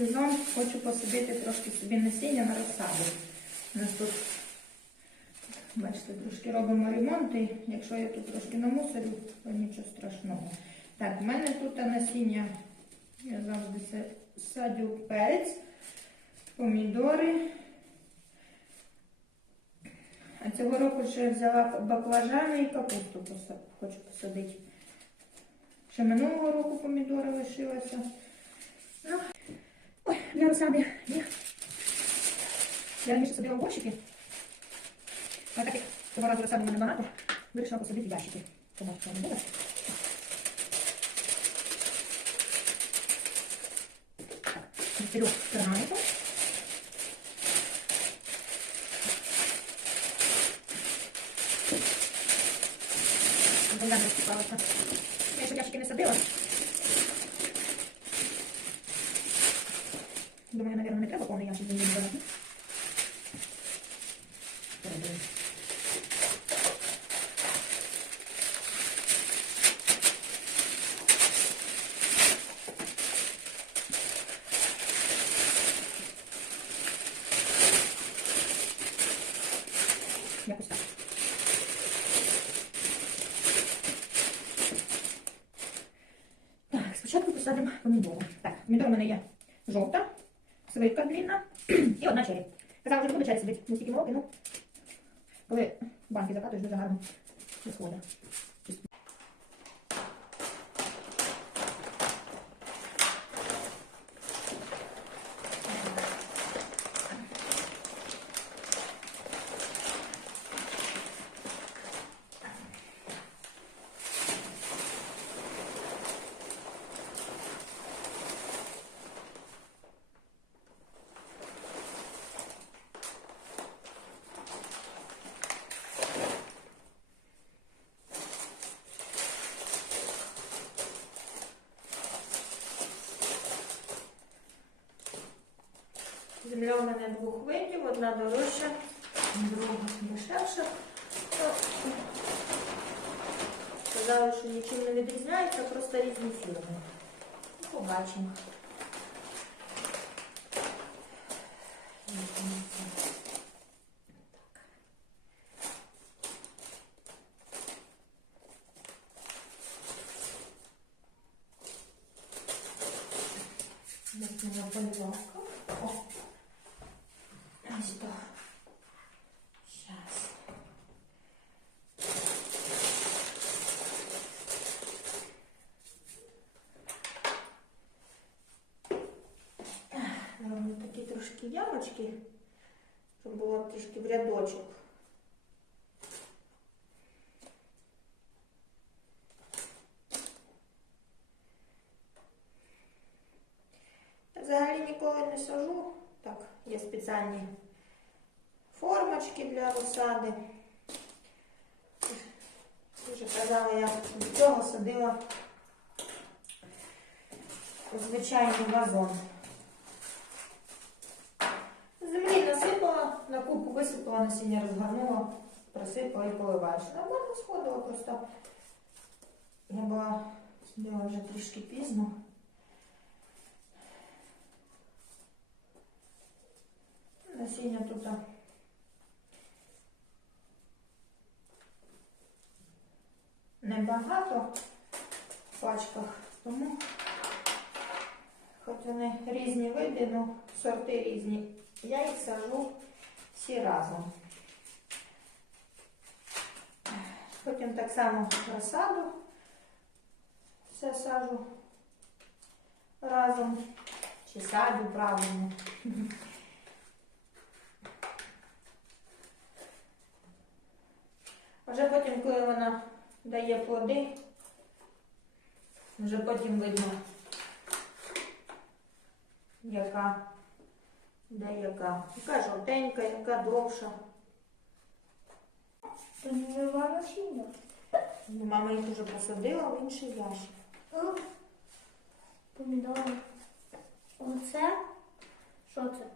сезон хочу посадити трошки собі насіння на розсаду. У нас тут, бачите, трошки робимо ремонт, і якщо я тут трошки намусорю, то нічого страшного. Так, в мене тут насіння, я завжди садю перець, помідори. А цього року ще взяла баклажани і капусту хочу посадити. Ще минулого року помідори лишилося. Ну, для розсади. Ні. Я раніше садила в горщики. А так як цього разу розсади мене багато, вирішила посадити ящики. Тому що не буде. Так, відстелю. Я ще ящики не садила. Думаю, наверное, не треба повний землі збирати. Передаю. Якось так. Так, спочатку посадимо помідору. Так, помідор у мене є жовта, свитка длинна і одна черрі. Казала, що не буду черрі садити, не стільки мороки, ну, коли банки закатуєш, дуже гарно виходить. Земля мене двох видів, одна дорожча, друга дешевша. Ну, Сказали, що нічим не відрізняється, просто різні фірми. Ну, Побачимо. Візьмемо поливалку. О. Ось так. Щас. Робимо такі трошки ямочки, щоб було трішки в рядочок. Я Взагалі ніколи не сажу. Так, є спеціальні формочки для розсади. Вже казала, я до цього садила звичайний вазон. Землі насипала, на кубку висипала, насіння розгорнула, присипала і поливаєш. Нормально сходила, просто я була сиділа вже трішки пізно. Насіння тут а, небагато в пачках, тому хоч вони різні види, ну сорти різні, я їх сажу всі разом. Потім так само розсаду все сажу разом, чи садю правильно. Вже потім, коли вона дає плоди, вже потім видно, яка, де яка. Яка жовтенька, яка довша. Тут нема насіння. Мама їх вже посадила в інший ящик. Помідори. Оце? Що це?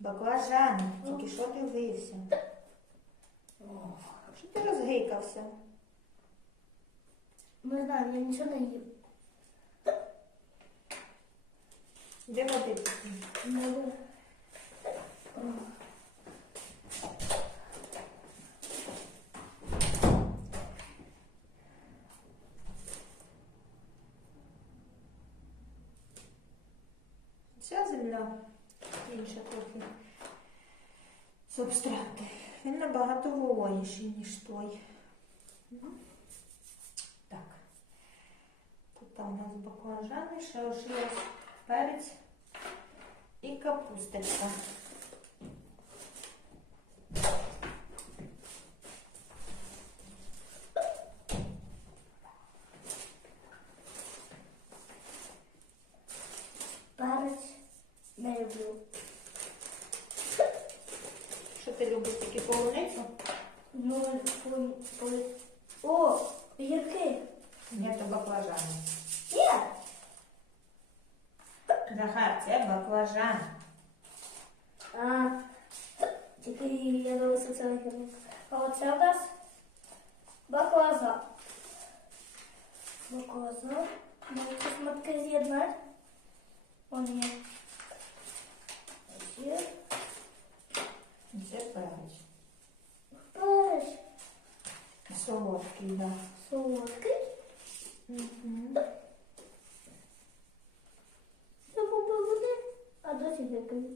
Баклажани, тільки що дивився. Що ти розгикався? Не знаю, я нічого не їв. Де води? Ну, Ця земля інша трохи. Субстрати. Він набагато вологіший, ніж той. Ну, Так. Тут у нас баклажани, ще лишилось перець і капусточка. перець не люблю. Що ти любиш такі полуницю? Ну, коли, коли... О, який? Ні, то баклажани. Є. Захар, це баклажан. А, тільки я дивилася це викинув. А оце у нас баклажан. Баклажан. Можете шматки з'єднати? О, ні. Ще Це перець. перець. Солодкий, так. Да. Солодкий. Угу. Це попив води, а досі який.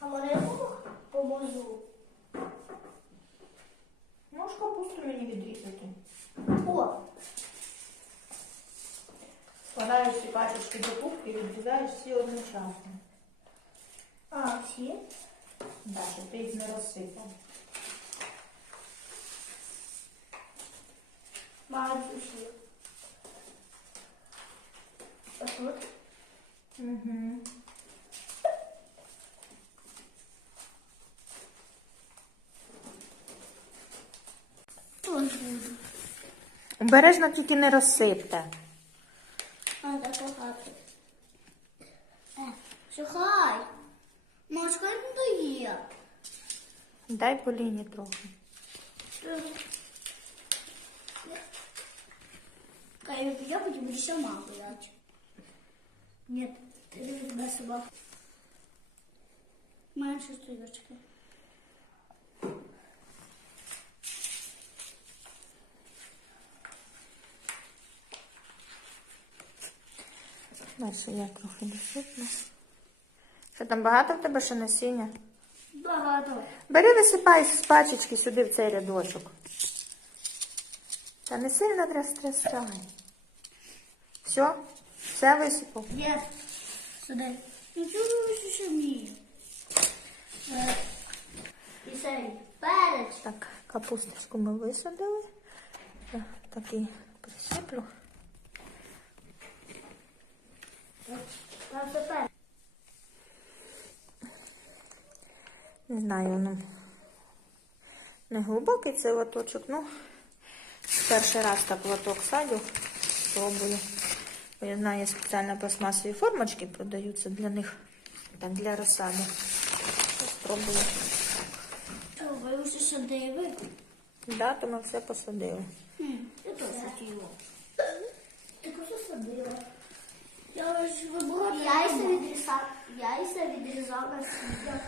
А мене я поможу. Можеш капусту мені відрізати. О, Складаєш кубки і відрізаєш всі одночасно. а, всі? Да, щоб ти їх не розсипав. Мають усі. А тут? Угу. Обережно тільки не розсипте. чекай. Мошка не дає. Дай Поліні трохи. Кай, я потім буду сама гулять. Нет, ты на собак. Менше стоячки. Далі я трохи досипну. Що там багато в тебе ще насіння? Багато. Бери висипай з пачечки сюди в цей рядочок. Та не сильно розтрясай. Все? Все висипав? Є. Сюди. Ну чого ще вміє? І цей перець. Так, капусточку ми висадили. Я такий присиплю. Там це Не знаю, ну не глибокий цей лоточок, ну перший раз так лоток садю, спробую. Бо я знаю, є спеціально пластмасові формочки продаються для них, так, для розсади. Спробую. Що, ви вже садили? Да, то ми все посадили. Хм, я теж хотіла. Ти вже садила. Я ж вибрала. Яйця відрізав. Яйця відрізав на сім'я.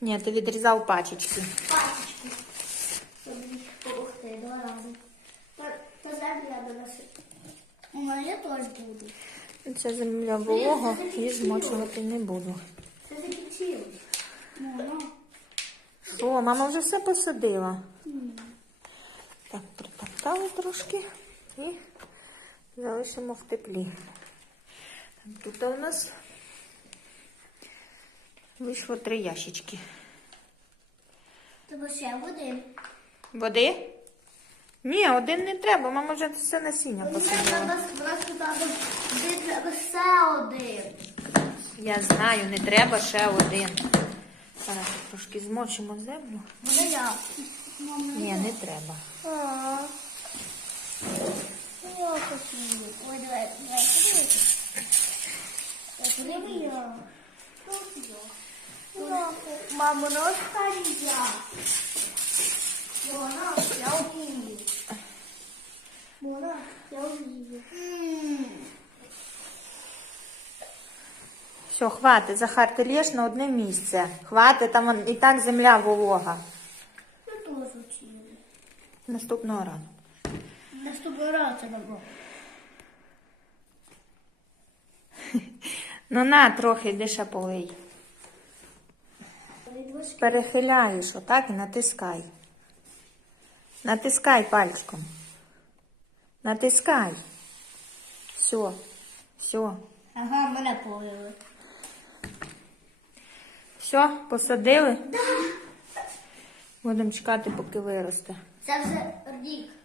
Ні, ти відрізав пачечки. Щоб їх порухти два рази. Та земля до нас. У мене теж буду. Ця земля волога, її змочувати не буду. Це закінчилось. Ну, О, мама вже все посадила. Так, притоптали трошки і залишимо в теплі. Тут у нас вийшло три ящички. Тобто ще один. Води? Ні, один не треба, мама вже все насіння посадила. треба ще один. Я знаю, не треба ще один. Зараз трошки змочимо землю. Буде я. Мама, Ні, не треба. А. Я хочу. Ой, давай, давай, подивись. Я подивись я плохо. Мама, розкажи ну, я. Мона, я вмію. Мона, я вмію. Все, хватить, Захар, ти лєш на одне місце. Хватить, там вон і так земля волога. Ну, теж вчили. Наступного разу. Наступного разу це добро. Ну на, трохи, йди ще. Перехиляєш отак і натискай. Натискай пальчиком. Натискай. Все. Все. Ага, мене полили. Все, посадили? Будемо чекати, поки виросте. Це вже рік.